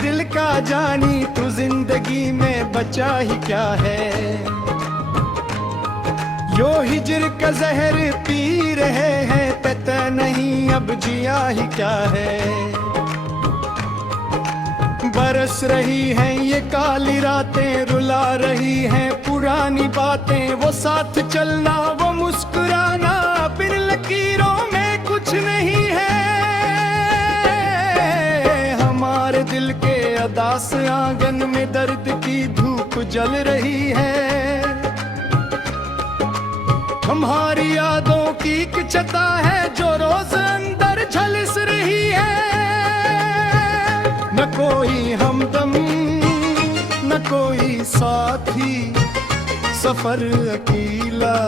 दिल का जानी तू जिंदगी में बचा ही क्या है। यो हिजर का जहर पी रहे हैं, पता नहीं अब जिया ही क्या है। बरस रही हैं ये काली रातें, रुला रही हैं पुरानी बातें। वो साथ चलना, वो मुस्कुराना, बिन लकीरों में कुछ नहीं है। हमारे दिल के अदास आंगन में दर्द की धूप जल रही है। हमारी यादों की एक छता है जो रोज अंदर झलस रही है। न कोई हमदम, न कोई साथी, सफर अकेला,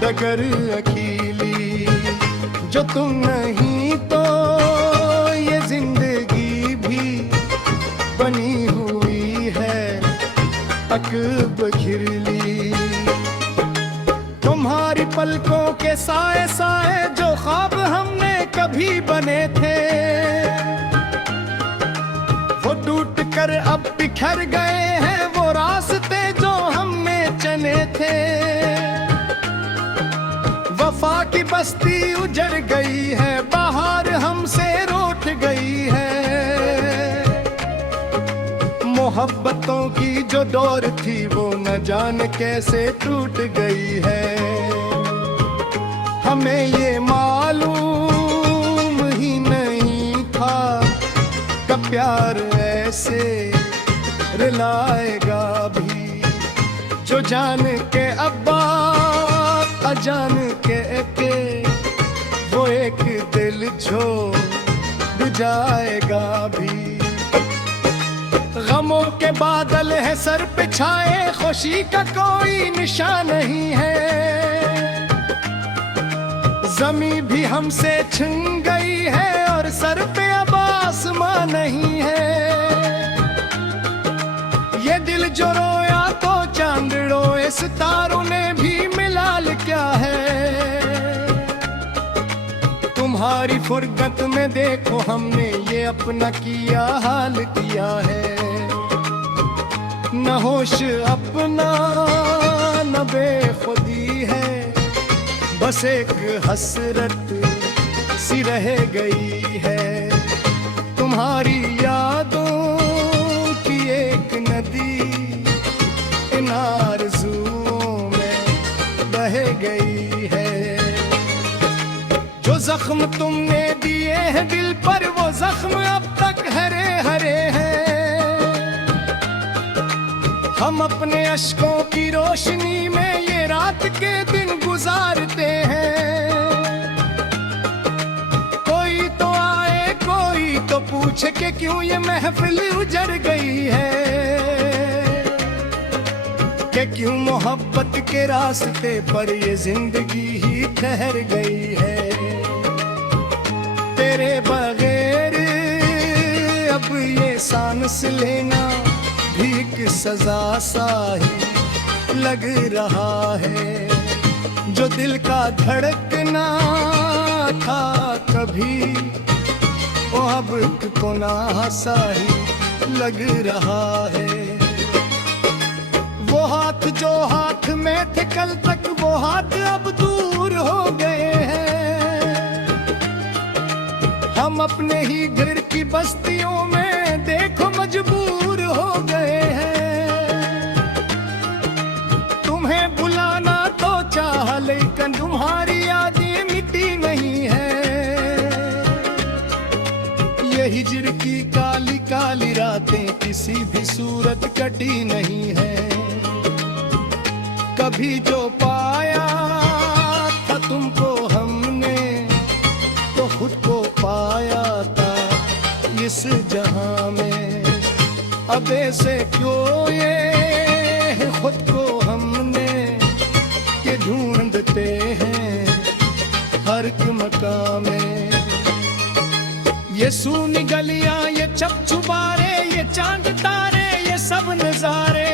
डगर अकेली। जो तुम नहीं तो ये जिंदगी भी बनी हुई है अकब घिरली। तुम्हारी पलकों के साए साए जो ख्वाब हमने कभी बने थे, वो टूट कर अब बिखर गए हैं। वो रास्ते जो हम में चले थे, वफा की बस्ती उजड़ गई है। बाहर हमसे रूठ गई है। मोहब्बतों की जो डोर थी वो न जाने कैसे टूट गई है। हमें ये मालूम ही नहीं था कि प्यार ऐसे रुलाएगा भी। जो जान के अब्बा अजान के वो एक दिल छोड़ जाएगा भी। गमों के बादल है सर पे छाए, खुशी का कोई निशान नहीं है। जमी भी हमसे छिन गई है और सर पे अब आसमां नहीं है। ये दिल जो रोया तो चांद रोए, सितारों ने भी मिलाल क्या है। तुम्हारी फुर्गत में देखो हमने ये अपना किया हाल किया है। न होश अपना न बेखुदी है, बस एक हसरत सी रह गई है। तुम्हारी यादों की एक नदी इन आरज़ुओं में बह गई है। जो जख्म तुमने दिए हैं दिल पर, वो जख्म अब तक हरे हरे हैं। हम अपने अश्कों की रोशनी में ये रात के दिन गुजारते हैं। कोई तो आए कोई तो पूछे कि क्यों ये महफिल उजड़ गई है। कि क्यों मोहब्बत के रास्ते पर ये जिंदगी ही ठहर गई है। तेरे बगैर अब ये सांस लेना भी एक सजा सा ही लग रहा है। जो दिल का धड़कना था कभी, वो अब गुनाह सा ही लग रहा है। वो हाथ जो हाथ में थे कल तक, वो हाथ अब दूर हो गए हैं। हम अपने ही घर की बस्तियों में देखो मजबूर हो गए हैं। तुम्हें बुलाना तो चाहा लेकिन तुम्हारी यादें मिटी नहीं है। ये हिजर की काली काली रातें किसी भी सूरत कटी नहीं है। कभी जो पाया था तुमको हमने, तो खुद को पाया था इस जहां में। अब ऐसे क्यों ये खुद को हमने ये ढूंढते हैं हर एक मकाम में। ये सूनी गलियां, ये चपचुबारे, ये चांद तारे, ये सब नजारे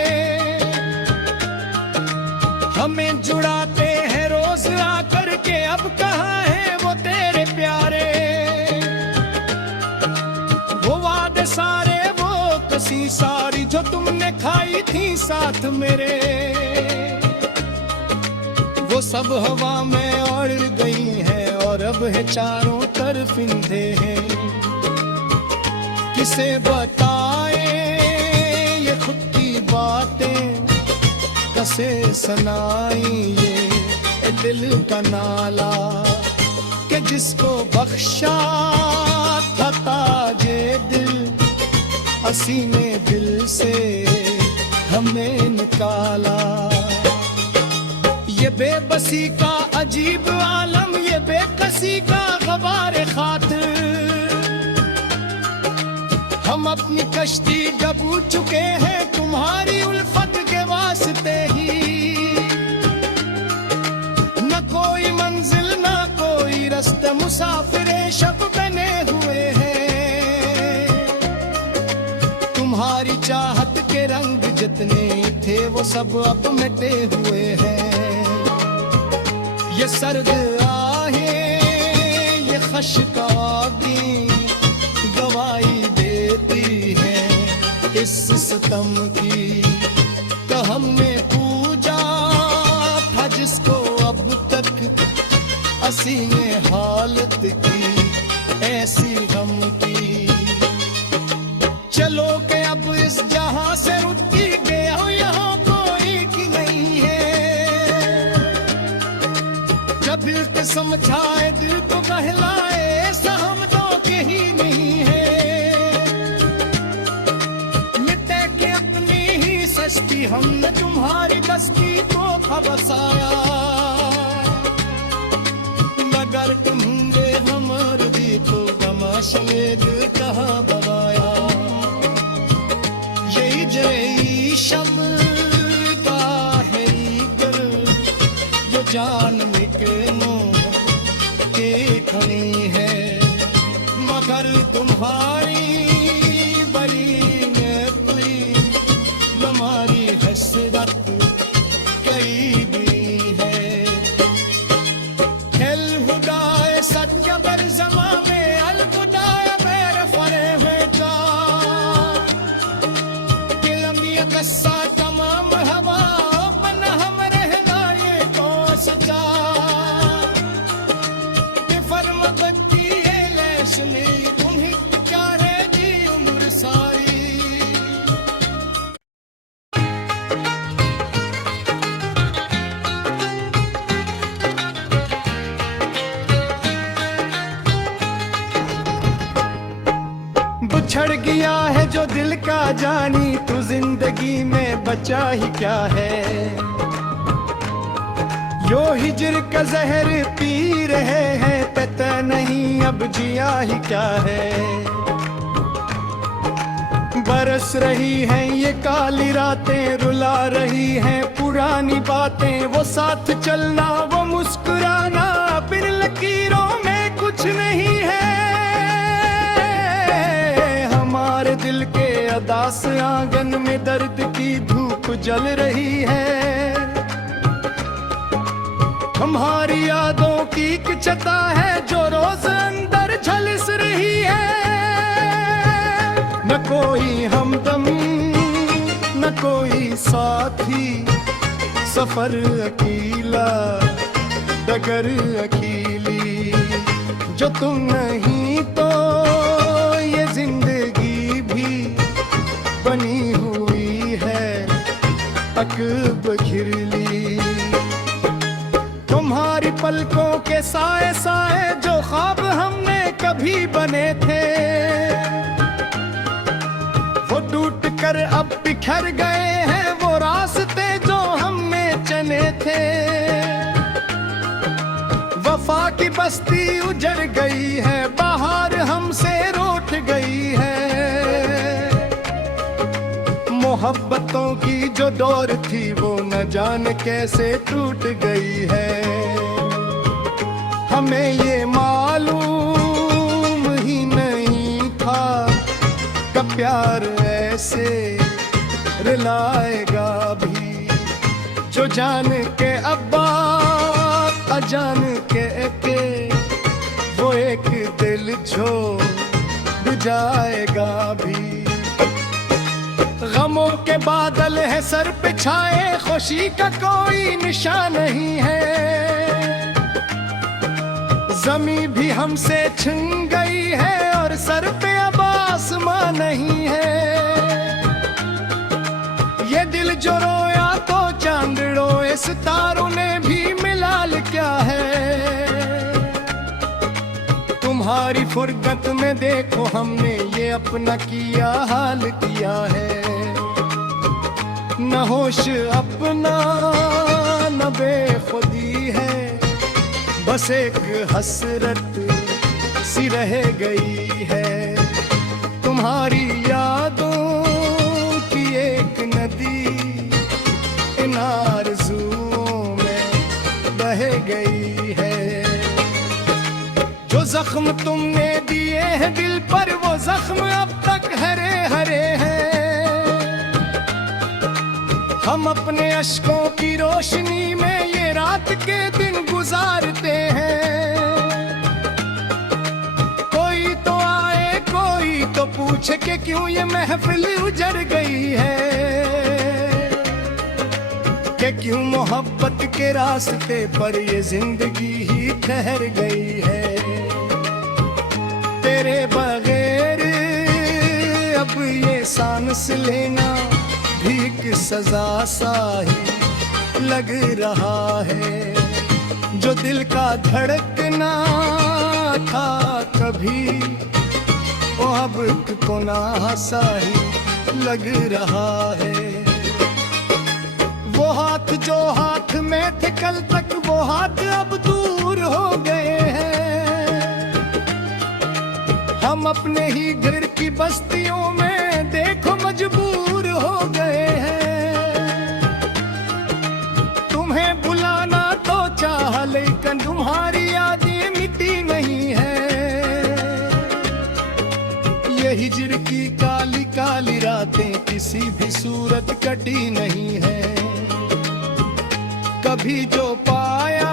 हमें जुड़ाते हैं रोज आकर के। अब कहाँ है वो तेरे प्यारे, वो वादे सारे सारी जो तुमने खाई थी साथ मेरे, वो सब हवा में उड़ गई है और अब है चारों तरफ इंधे हैं। किसे बताए ये खुद की बातें, कसे सुनाई ये दिल का नाला, कि जिसको बख्शा था ताजे दिल, हसीने दिल से हमें निकाला। ये बेबसी का अजीब आलम, ये बेकसी का गबार खातिर, हम अपनी कश्ती डूबा चुके हैं तुम्हारी उल्फत के वास्ते ही। न कोई मंजिल न कोई रास्ता, मुसाफिरे शब बने हुए हैं। तुम्हारी चाहत के रंग जितने थे वो सब अब मिटे हुए हैं। ये सर्द आहें, ये खश्कागी गवाही देती है इस सितम की, तो हमने पूजा था जिसको अब तक हसीने हालत की ऐसी गम की। चलो के अब इस जहां से रुकी गया, यहाँ कोई की नहीं है। जब दिल को समझाए दिल को बहलाए, ऐसा हम दो के ही नहीं है। मिटे के अपनी ही सस्ती, हमने तुम्हारी बस्ती को खबसाया। मगर तुम हमर दी तो गमाशे दिल कहाँ बवाया। यही जय शम का है कर, जो जान निकनो के खड़ी है। मगर तुम्हारी बड़ी नपली हमारी हसरत कई भी है। हेल हुदाए सत्य बर जमा में अलगुदाए बैर फरे बेटा, कि लंबी कस्सा तमाम हवा बन हम रहना ये तो सचा। बेफर्म बत्ती है लैसनी, तुम्ही चारे दी उम्र सारी। बिछड़ गया है जो दिल का जानी, तू जिंदगी में बचा ही क्या है। यो हिजर का जहर पी रहे हैं, पता नहीं अब जिया ही क्या है। बरस रही हैं ये काली रातें, रुला रही हैं पुरानी बातें। वो साथ चलना वो मुस्कुराना, बिन लकीरों में कुछ नहीं है। हमारे दिल के अदास आंगन में दर्द की धूप जल रही है। हमारी यादों की एक छता है जो रोज अंदर झलस रही है। न कोई हमदम न कोई साथी, सफर अकेला डगर अकेली। जो तुम नहीं तो ये जिंदगी भी बनी हुई है अकब घिरली। तुम्हारी पलकों के साए साए जो ख्वाब हमने कभी बने थे, वो टूट कर अब बिखर गए हैं। वो रास्ते जो हम में चले थे, वफा की बस्ती उजड़ गई है। बाहर हमसे रूठ गई है। मोहब्बतों की जो डोर थी वो न जाने कैसे टूट गई है। हमें ये मालूम ही नहीं था कि प्यार ऐसे रुलाएगा भी। जो जान के अब्बा अजान के वो एक दिल छोड़ जाएगा भी। गमों के बादल है सर पे छाए, खुशी का कोई निशान नहीं है। जमीन भी हमसे छिन गई है और सर पे अब आसमां नहीं है। ये दिल जो रोया तो चांद रोए, सितारों ने भी मिलाल क्या है। तुम्हारी फुर्गत में देखो हमने ये अपना किया हाल किया है। न होश अपना न बेखुदी है, बस एक हसरत सी रह गई है। तुम्हारी यादों की एक नदी इन आरज़ुओं में बह गई है। जो जख्म तुमने दिए हैं दिल पर, वो जख्म अब तक हरे हरे हैं। हम अपने अश्कों की रोशनी में ये रात के दिन गुजारते हैं। कोई तो आए कोई तो पूछे कि क्यों ये महफिल उजड़ गई है, कि क्यों मोहब्बत के रास्ते पर ये जिंदगी ही ठहर गई है। तेरे बगैर अब ये सांस लेना भी एक सजा सा ही लग रहा है। जो दिल का धड़कना था कभी, वो अब गुनाह सा ही लग रहा है। वो हाथ जो हाथ में थे कल तक, वो हाथ अब दूर हो गए हैं। हम अपने ही घर की बस्तियों में देखो मजबूर हो गए हैं। तुम्हें बुलाना तो चाहा लेकिन तुम्हारी यादें मिटी नहीं है। ये हिजर की काली काली रातें किसी भी सूरत कटी नहीं है। कभी जो पाया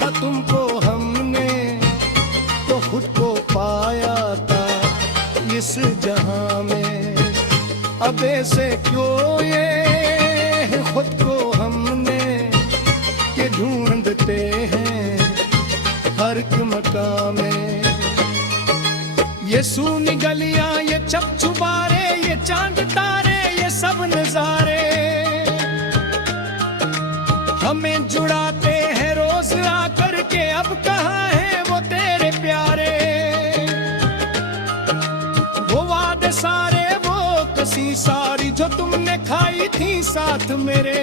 था तुमको हमने, तो खुद को पाया था इस जहां में। अब ऐसे क्यों ये खुद को हमने ये ढूंढते हैं हर एक मकाम में। ये सूनी गलियां, ये चपचुबारे, ये चांद तारे, ये सब नजारे हमें जुड़ाते हैं रोज आकर के। अब कहाँ है वो तेरे प्यारे, वो वादे सारे, वो कसी सारी जो तुमने खाई थी साथ मेरे,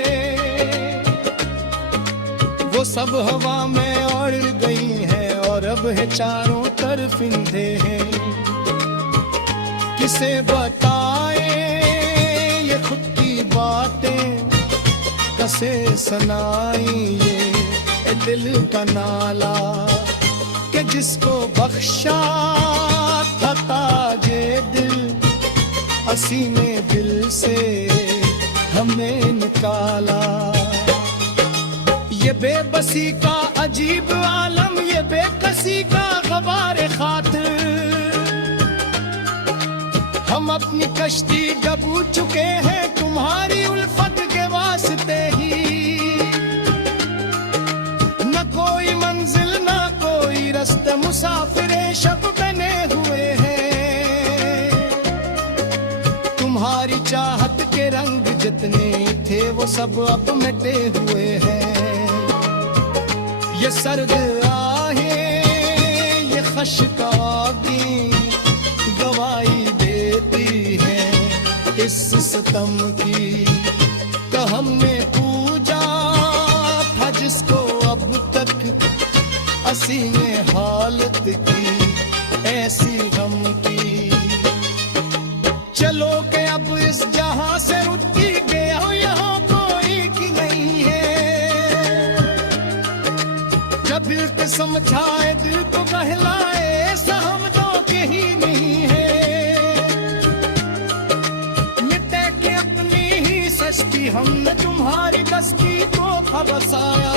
वो सब हवा में उड़ गई है और अब है चारों तरफ इंधे हैं। किसे बताए ये खुद की बातें, कसे सुनाई ये दिल का नाला, कि जिसको बख्शा था ताजे दिल, हसीने दिल से हमें निकाला। ये बेबसी का अजीब आलम, ये बेकसी का गबार खातिर, हम अपनी कश्ती डूबा चुके हैं तुम्हारी उल्फत के वास्ते ही। न कोई मंजिल न कोई रास्ता, मुसाफिर शब बने हुए हैं। तुम्हारी चाहत के रंग जितने थे वो सब अब मिटे हुए हैं। ये सर्द आहें, ये खश्कागी गवाही देती है इस सितम की। का हमने पूजा था जिसको अब तक हसीने हालत की ऐसी गम की। चलो के अब इस जहां से रुक गया, यहाँ कोई की नहीं है। जब दिल को समझाए दिल को बहलाए, ऐसा हम दो के ही नहीं है। मिटे के अपनी ही सस्ती, हमने तुम्हारी बस्ती को खबसाया।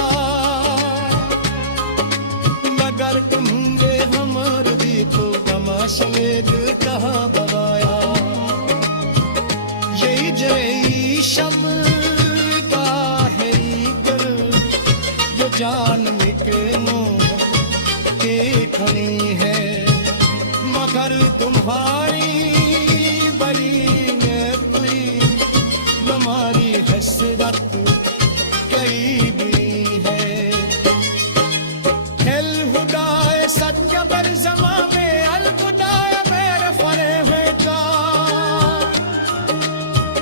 मगर तुम्हें हमर दी को गमाश में दिल कहाँ बगाया। ये शम्का है ईगल जो जान निकलों के खड़ी है, मगर तुम्हारी बड़ी नपरी हमारी हसरत कई दी है। हिल हुदाए सत्य बर जमा में अलगुदाए बेर फरे हुए का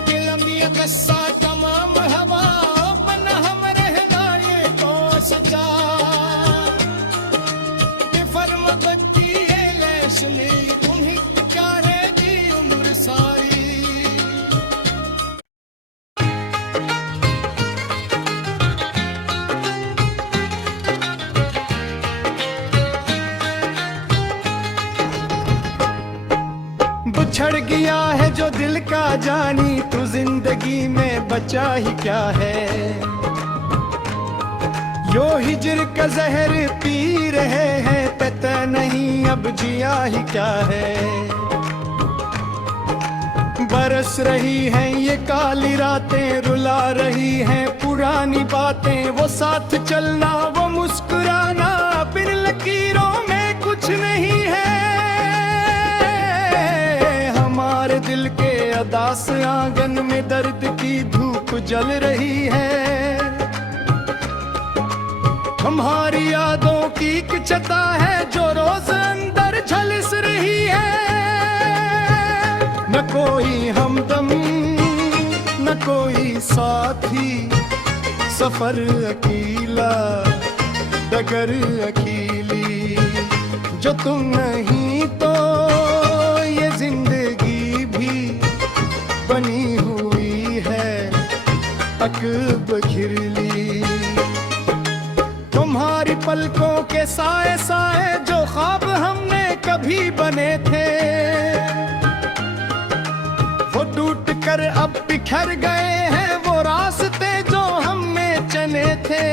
किलमिया कस्सा तमाम हवा बन हम रहना ये तो सचा बेफर्म बत्ती है लैशली तुम्ही चाहे दी उम्र सारी। बिछड़ गया है जो दिल का जानी तू जिंदगी में बचा ही क्या है, यो हिजर का जहर पी रहे हैं पता नहीं अब जिया ही क्या है। बरस रही हैं ये काली रातें रुला रही हैं पुरानी बातें, वो साथ चलना वो मुस्कुराना बिन लकीरों में कुछ नहीं है। हमारे दिल के अदास आंगन में दर्द की धूप जल रही है, हमारी यादों की एक छता है जो रोज अंदर झलस रही है। न कोई हमदम न कोई साथी, सफर अकेला डगर अकेली, जो तुम नहीं तो ये जिंदगी भी बनी हुई है अकब घिरली। तुम्हारी पलकों के साए साए जो ख्वाब हमने कभी बने थे, वो टूट कर अब बिखर गए हैं वो रास्ते जो हम में चले थे।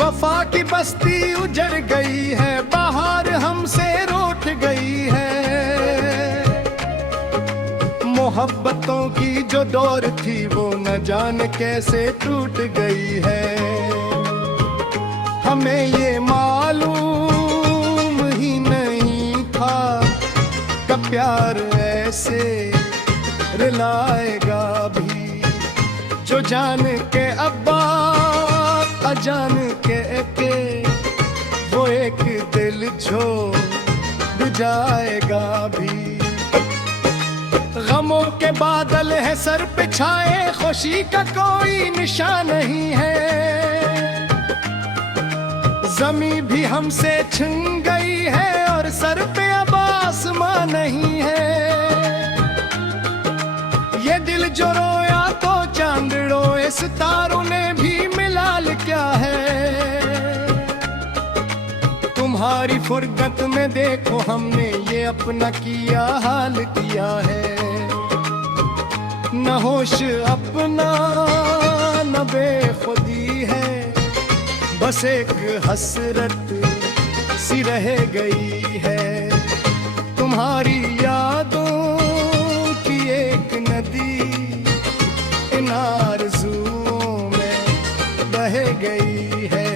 वफा की बस्ती उजड़ गई है बाहर हमसे रूठ गई है, मोहब्बतों की जो डोर थी वो न जाने कैसे टूट गई है। हमें ये मालूम ही नहीं था कि प्यार ऐसे रुलाएगा भी, जो जान के अब्बा अजान के वो एक दिल छोड़ जाएगा भी। गमों के बादल है सर पे छाए खुशी का कोई निशान नहीं है, जमी भी हमसे छिन गई है और सर पे अब आसमां नहीं है। ये दिल जो रोया तो चांद रोए सितारों ने भी मिलाल क्या है। तुम्हारी फुर्गत में देखो हमने ये अपना किया हाल किया है, न होश अपना न बेखुदी है, बस एक हसरत सी रह गई है। तुम्हारी यादों की एक नदी इन आरज़ुओं में बह गई है।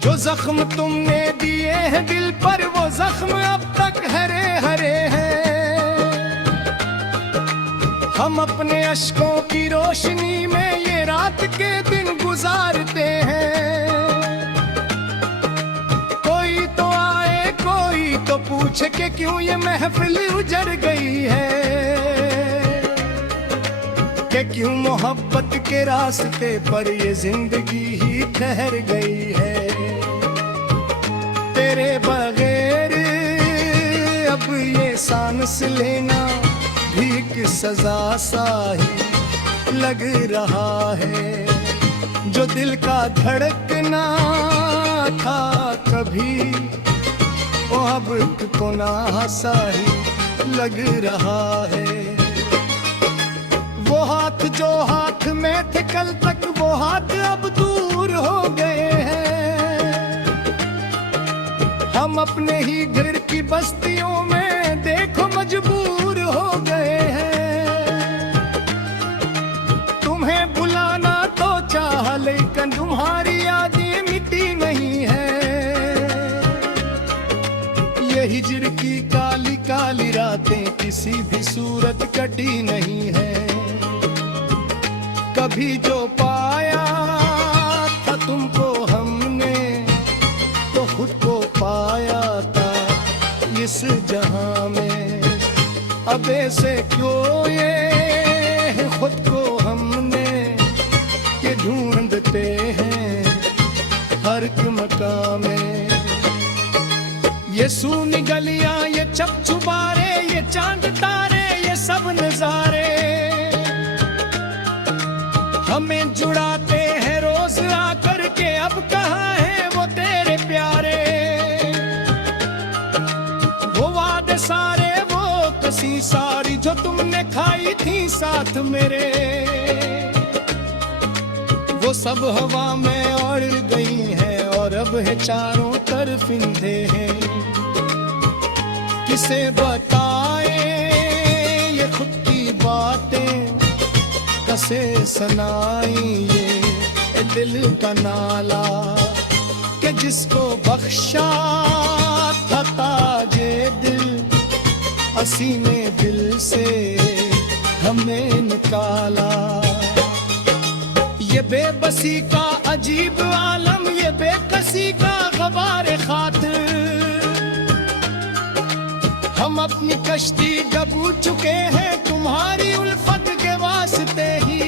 जो जख्म तुमने दिए हैं दिल पर वो जख्म अब तक हरे हरे हैं, हम अपने अश्कों की रोशनी में ये रात के दिन गुजारते हैं। कोई तो आए कोई तो पूछे कि क्यों ये महफिल उजड़ गई है, कि क्यों मोहब्बत के रास्ते पर ये जिंदगी ही ठहर गई है। तेरे बगैर अब ये सांस लेना भी एक सजा सा ही लग रहा है। जो दिल का धड़कना था कभी वो अब गुनाह सा ही लग रहा है। वो हाथ जो हाथ में थे कल तक वो हाथ अब दूर हो गए हैं। हम अपने ही घर की बस्तियों में देखो मजबूर हो गए हैं। किसी भी सूरत कटी नहीं है। कभी जो पाया था तुमको हमने, तो खुद को पाया था इस जहां में। अब ऐसे क्यों ये खुद को हमने ये ढूंढते हैं हर एक मकाम में। ये सूनी गलियां, ये चपचुबारे, ये चांद तारे, ये सब नजारे हमें जुड़ाते हैं रोज आकर के। अब कहाँ है वो तेरे प्यारे, वो वादे सारे, वो कसी सारी जो तुमने खाई थी साथ मेरे, वो सब हवा में उड़ गई है और अब है चारों तरफ इंधे हैं। किसे बताए ये खुद की बातें, कसे सुनाई ये दिल का नाला, कि जिसको बख्शा था ताजे दिल, हसीने दिल से हमें निकाला। ये बेबसी का अजीब आलम, ये बेकसी का गबार खातिर, हम अपनी कश्ती डूबा चुके हैं तुम्हारी उल्फत के वास्ते ही।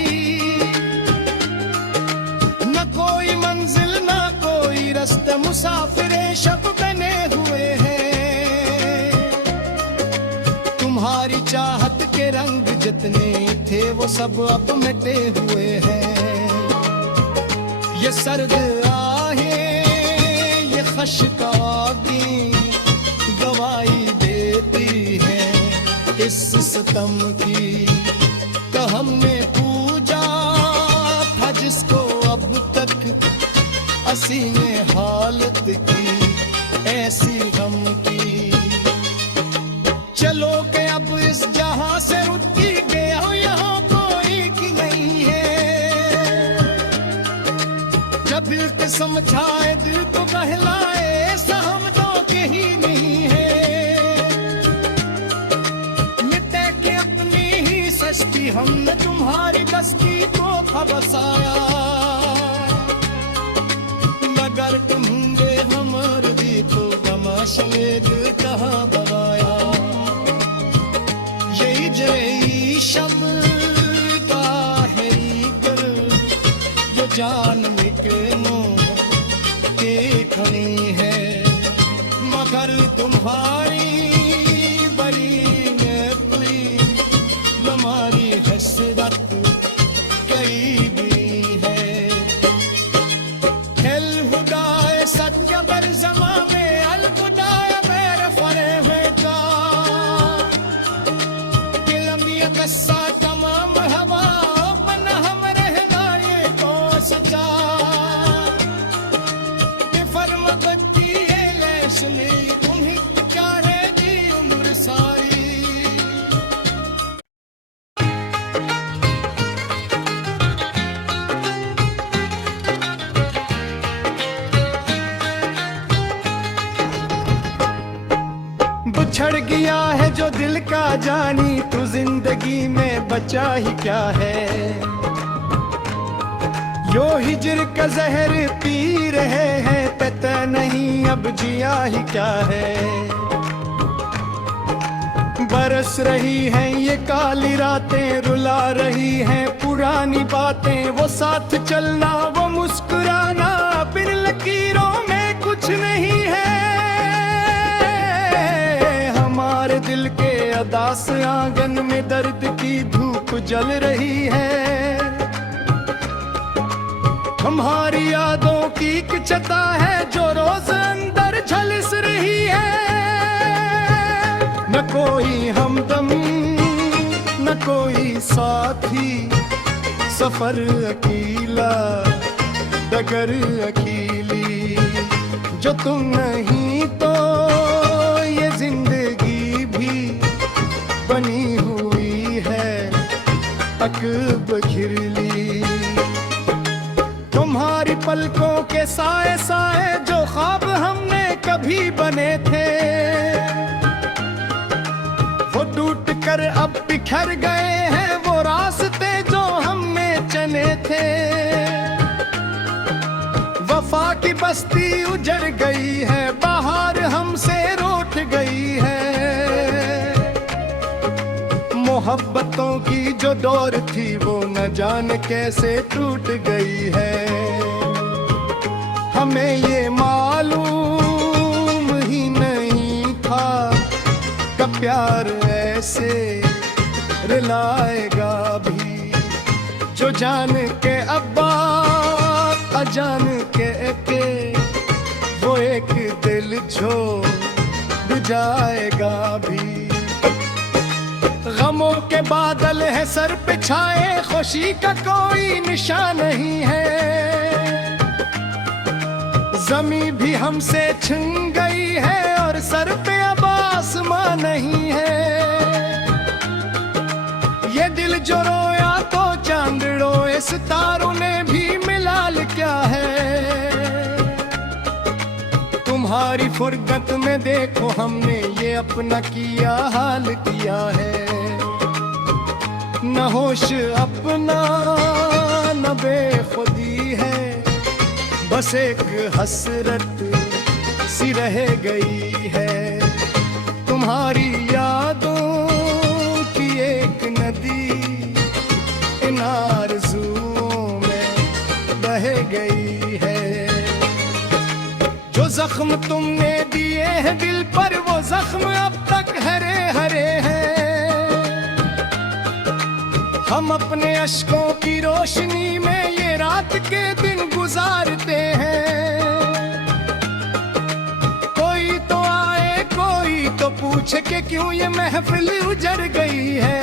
न कोई मंजिल न कोई रास्ता, मुसाफिर शब बने हुए हैं। तुम्हारी चाहत के रंग जितने थे वो सब अब मिटे हुए हैं। ये सर्द आहें, ये खश्कागी गवाही देती है इस सितम की, कि हमने पूजा था जिसको अब तक हसीने हालत की ऐसी गम की। चलो के अब इस जहां से रुकी गया, यहाँ कोई की नहीं है। जब दिल के समझाए, दिल को बहलाए, ऐसा हम तो के ही नहीं है। मिटे के अपनी ही सस्ती, हमने तुम्हारी बस्ती को खबसाया। मगर तुम बेहमर भी तो गमाशे दिल कहाँ बगाया। यही जई शम का है कर, जो जान निकलो के खड़ी है। मगर तुम्हारी बड़ी नपली हमारी हसरत कई भी है। हेल हुदाए सत्य बर जमा में अलगुदाए बेर फरे हुए का, कि लंबी कस्सा तमाम हवा बन हम रहना ये तो सचा। फर्म बत्ती है लैसनी, तुम्ही चाहे जी उम्र सारी। बिछड़ गया है जो दिल का जानी, तू जिंदगी में बचा ही क्या है। यो हिजर का जहर पी रहे हैं, पता नहीं अब जिया ही क्या है। बरस रही हैं ये काली रातें, रुला रही हैं पुरानी बातें। वो साथ चलना, वो मुस्कुराना, बिन लकीरों में कुछ नहीं है। हमारे दिल के अदास आंगन में दर्द की धूप जल रही है। हमारी यादों की एक छता है जो रोज अंदर झलस रही है। न कोई हमदम न कोई साथी, सफर अकेला डगर अकेली। जो तुम नहीं तो ये जिंदगी भी बनी हुई है अकब घिरली। तुम्हारी पलकों के साए साए जो ख्वाब हमने कभी बने थे, वो टूट कर कर अब बिखर गए हैं वो रास्ते जो हम में चले थे। वफा की बस्ती उजड़ गई है, बाहर हमसे रूठ गई है। मोहब्बतों की जो डोर थी वो न जाने कैसे टूट गई है। हमें ये मालूम ही नहीं था कि प्यार ऐसे रुलाएगा भी। जो जान के अब्बा अजान के वो एक दिल झोंक जाएगा भी। गमों के बादल है सर पे छाए, खुशी का कोई निशान नहीं है। जमीन भी हमसे छिन गई है और सर पे अब आसमां नहीं है। ये दिल जो रोया तो चांद रोए, सितारों ने भी मिलाल क्या है। तुम्हारी फुरगत में देखो हमने ये अपना किया हाल किया है। न होश अपना न बेखुदी है, बस एक हसरत सी रह गई है। तुम्हारी यादों की एक नदी इन आरज़ुओं में बह गई है। जो जख्म तुमने दिए हैं दिल पर वो जख्म अब तक हरे हरे हैं। हम अपने अश्कों की रोशनी में ये रात के दिन गुजारते हैं। कोई तो आए कोई तो पूछे कि क्यों ये महफिल उजड़ गई है।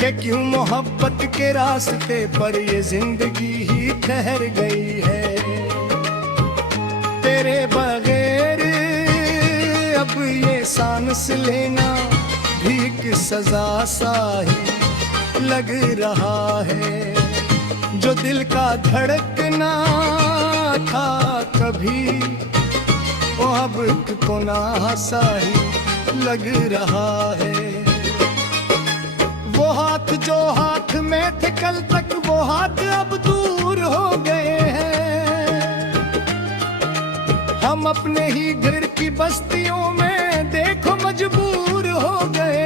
कि क्यों मोहब्बत के रास्ते पर ये जिंदगी ही ठहर गई है। तेरे बगैर अब ये सांस लेना भी एक सजा सा ही लग रहा है। जो दिल का धड़कना था कभी वो अब गुनाह सा ही लग रहा है। वो हाथ जो हाथ में थे कल तक वो हाथ अब दूर हो गए हैं। हम अपने ही घर की बस्तियों में देखो मजबूर हो गए